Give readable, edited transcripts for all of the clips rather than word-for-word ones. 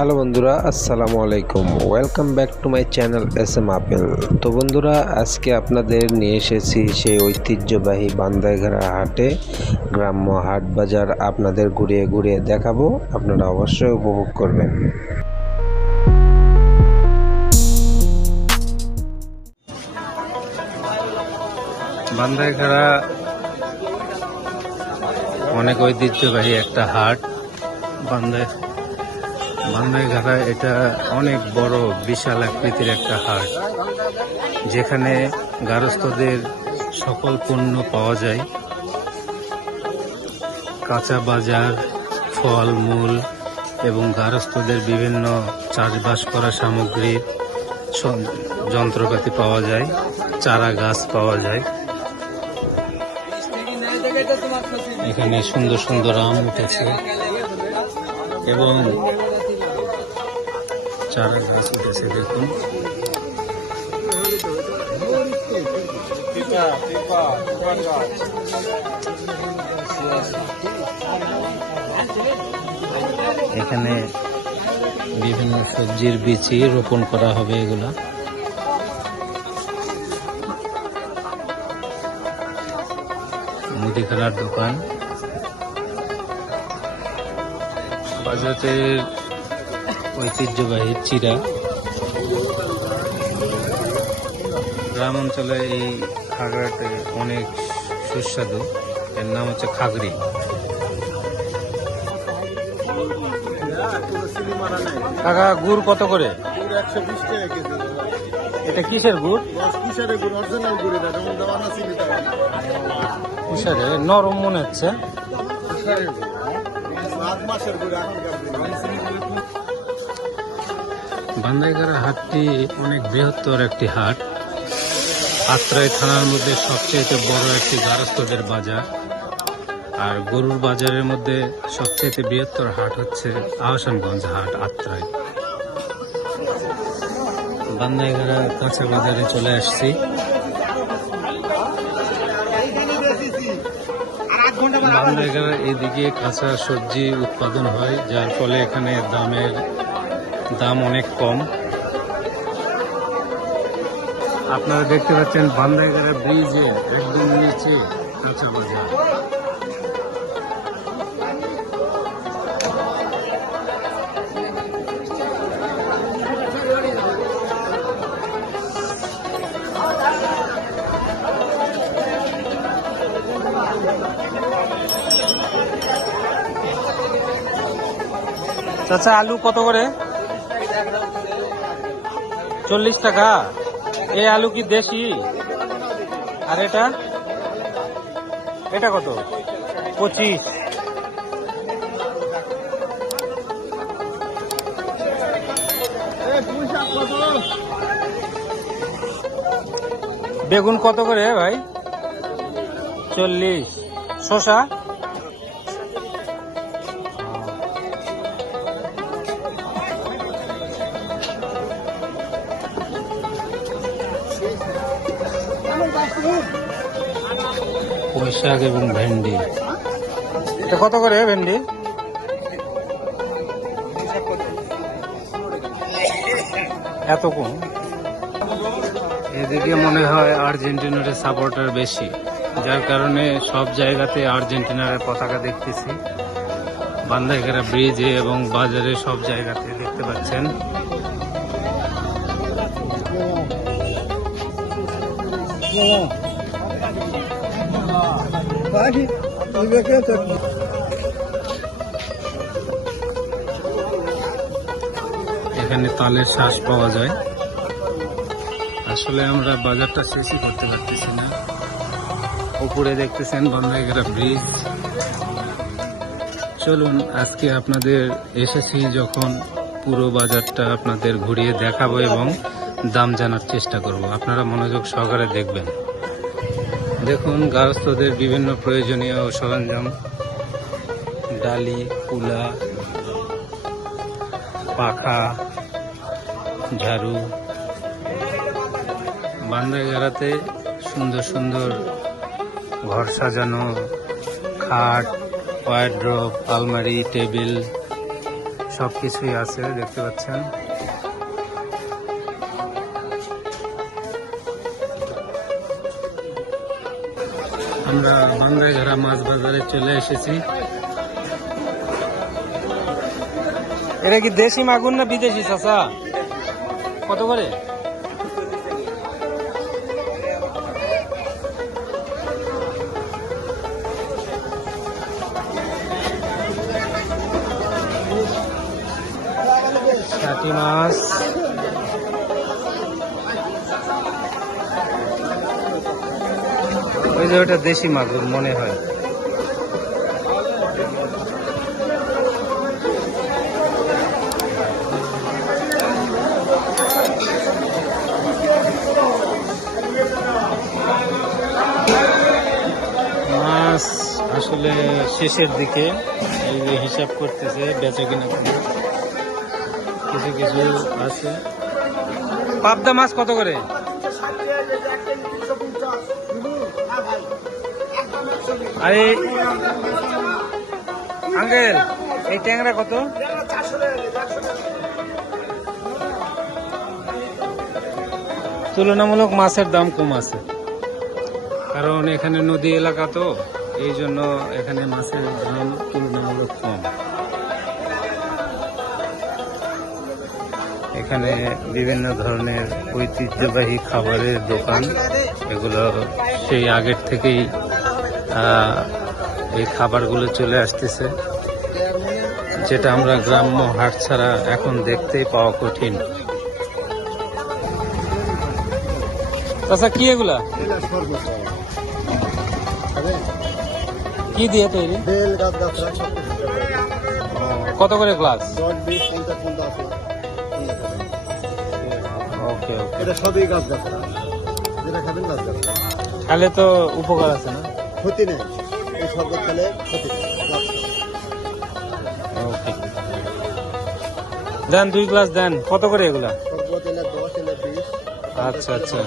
Hello বন্ধুরা, আসসালামু আলাইকুম। Welcome back to my channel SM apple. তো বন্ধুরা, আজকে আপনাদের নিয়ে এসেছি সেই ঐতিহ্যবাহী বান্দাইঘাড়া হাটে। গ্রাম্য হাট বাজার আপনাদের ঘুরিয়ে ঘুরিয়ে দেখাবো, আপনারা অবশ্যই উপভোগ করবেন। বান্দাইঘাড়া অনেক ঐতিহ্যবাহী একটা হাট। বান্দাইঘাড়া এটা অনেক বড় বিশাল আকৃতির একটা হাট, যেখানে গারস্থদের সকল পণ্য পাওয়া যায়। কাঁচা বাজার, ফল মূল এবং গারস্থদের বিভিন্ন চাষবাস করা সামগ্রীর যন্ত্রপাতি পাওয়া যায়, চারা গাছ পাওয়া যায়। এখানে সুন্দর সুন্দর আম উঠেছে এবং চারা গাছ উঠেছে। দেখুন, এখানে বিভিন্ন সবজির বীজ রোপণ করা হবে। এগুলা মুদিখানার দোকান। বাজারের ঐতিহ্যবাহী চিরা। গ্রাম অঞ্চলে এই খাগড়াটি অনেক সুস্বাদু। এর নাম হচ্ছে খাগড়ি। কাকা, গুড় কত করে? 120 টাকা কেজি। এটা কিসের গুড়? কিসের গুড়? অরিজিনাল গুড়। এটা যেমন দেওয়া না চিনি দেওয়া না। কিসের? নরম মনে হচ্ছে। মাসের গুড় এখনকার গুড়। বান্দাইঘাড়া হাটটি অনেক বৃহত্তর একটি হাট। আত্রাই থানার মধ্যে সবচেয়ে বড় একটি গারস্থদের বাজার। আর গরুর বাজারের মধ্যে সবচেয়ে বৃহত্তর হাট হচ্ছে আহসানগঞ্জ হাট, আত্রাই। বান্দাইঘাড়া কাঁচা বাজারে চলে আসছি। বান্দাইঘাড়ার এদিকে কাঁচা সবজি উৎপাদন হয়, যার ফলে এখানে দাম অনেক কম। আপনারা দেখতে পাচ্ছেন বান্দাইঘাড়া ব্রিজের একদম নিচে কাঁচা বাজার। চাচা, আলু কত করে? 40 টাকা। এই আলু কি দেশি? আর এটা কত? 25। বেগুন কত করে ভাই? 40। শসা? পুঁইশাক এবং ভেন্ডি। এটা কত করে ভেন্ডি? এত কম? এদিকে মনে হয় আর্জেন্টিনার সাপোর্টার বেশি, যার কারণে সব জায়গাতে আর্জেন্টিনার পতাকা দেখতেছি। বান্দাইঘাড়া ব্রিজে এবং বাজারে সব জায়গাতে দেখতে পাচ্ছেন। এখানে তালের শ্বাস পাওয়া যায়। আসলে আমরা বাজারটা শেষই করতে পারতেছি না। উপরে দেখতেছেন বান্দাইঘাড়া ব্রিজ। চলুন, আজকে আপনাদের এসেছি যখন, পুরো বাজারটা আপনাদের ঘুরিয়ে দেখাবো এবং দাম জানার চেষ্টা করব। আপনারা মনোযোগ সহকারে দেখবেন। দেখুন, গারস্থদের বিভিন্ন প্রয়োজনীয় সরঞ্জাম, ডালি, কুলা, পাখা, ঝাড়ু। বান্দাইঘাড়াতে সুন্দর সুন্দর ঘর সাজানো খাট, ওয়ারড্রপ, আলমারি, টেবিল সবকিছুই আছে দেখতে পাচ্ছেন। আমরা বান্দাইঘাটা মাছ বাজারে চলে এসেছি। এটা কি দেশি মাগুর না বিদেশি চাচা? কত করে? ছাটি মাছ, ওই যে ওটা দেশি মাগুর মনে হয়। মাছ আসলে শেষের দিকে, এই যে হিসাব করতেছে বেচা কিনা করে। কিছু কিছু আছে। পাবদা মাছ কত করে? আরে আঙ্কেল, এই ট্যাংরা কত? তুলনামূলক মাছের দাম কম আছে, কারণ এখানে নদী এলাকা তো, এই জন্য এখানে মাছের দাম তুলনামূলক কম। এখানে বিভিন্ন ধরনের ঐতিহ্যবাহী খাবারের দোকান, এগুলো সেই আগের থেকেই এই খাবারগুলো চলে আসতেছে, যেটা আমরা গ্রাম্য হাট ছাড়া এখন দেখতেই পাওয়া কঠিন। আচ্ছা, কি এগুলা কি দিয়ে তৈরি? কত করে গ্লাস? ওকে ওকে, এটা সবই গাছ গাছরা, যেটা খাবেন গাছ গাছরা। তাহলে তো উপকার আছে না? ক্ষতি নেই, এই শরবত খেলে ক্ষতি নেই। ওকে, দেন 2 গ্লাস দেন। কত করে এগুলা? শরবত এলে 10, এলে 20। আচ্ছা আচ্ছা।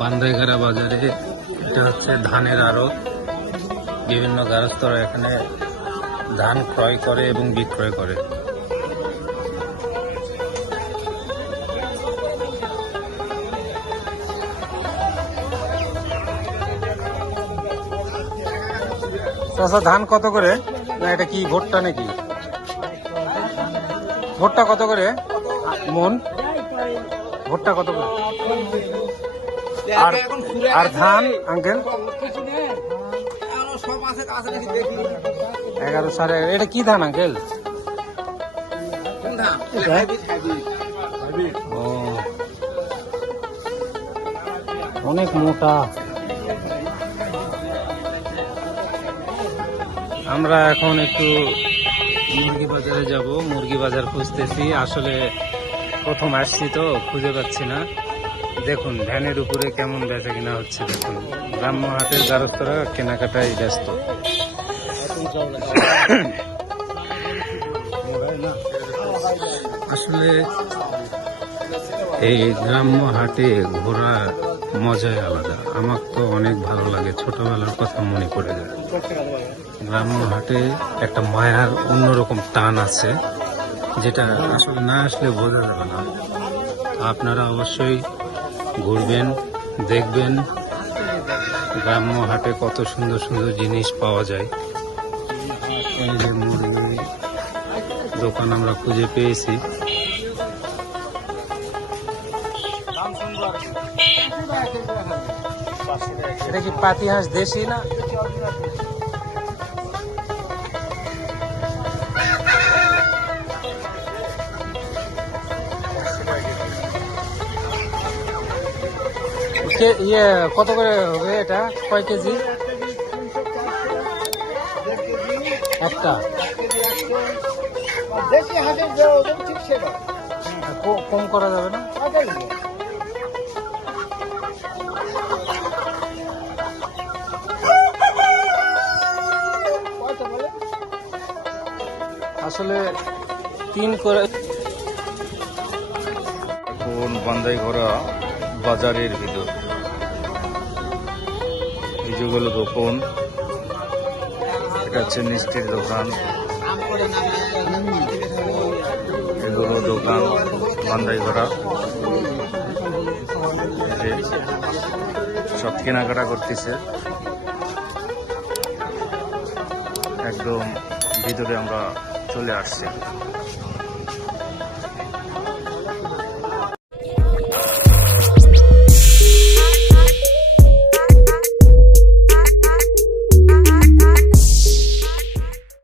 বান্দাইঘাটা বাজারে এটা হচ্ছে ধানের আড়ত। বিভিন্ন গারস্থরা এখানে ধান ক্রয় করে এবং বিক্রয় করে। চাচা, ধান কত করে? না এটা কি ভুট্টা নাকি? ভুট্টা কত করে মন? ভুট্টা কত করে? আর আর ধান আঙ্কেল? 11 সাড়ে। এটা কি ধান আঙ্কেল? ও, অনেক মোটা। আমরা এখন একটু মুরগি বাজারে যাব, মুরগি বাজার খুঁজতেছি। আসলে প্রথম আসছি তো, খুঁজে পাচ্ছি না। দেখুন ভ্যানের উপরে কেমন বেচা কিনা হচ্ছে। দেখুন গ্রাম্য হাটের গারস্থরা কেনাকাটায় ব্যস্ত। আসলে এই গ্রাম্য হাটে ঘোরা মজাই আলাদা। আমার তো অনেক ভালো লাগে, ছোটবেলার কথা মনে পড়ে যায়। গ্রাম্য হাটে একটা মায়ার অন্যরকম টান আছে, যেটা আসলে না আসলে বোঝা যাবে না। আপনারা অবশ্যই ঘুরবেন, দেখবেন গ্রাম্য হাটে কত সুন্দর সুন্দর জিনিস পাওয়া যায়। এই যে মুরগি দোকান আমরা খুঁজে পেয়েছি। এটা কি পাতি হাঁস দেশি না? ইয়ে কত করে হবে এটা? কয় কেজি একটা? কম করা যাবে না? আসলে 3 করে এখন বান্দাই করা বাজারের ভিতর। এই যেগুলো দোকান, এটা হচ্ছে মিষ্টির দোকান, এগুলো দোকান বান্দাই করা। যে সব কেনাকাটা করতেছে, একদম ভিতরে আমরা চলে আসছি।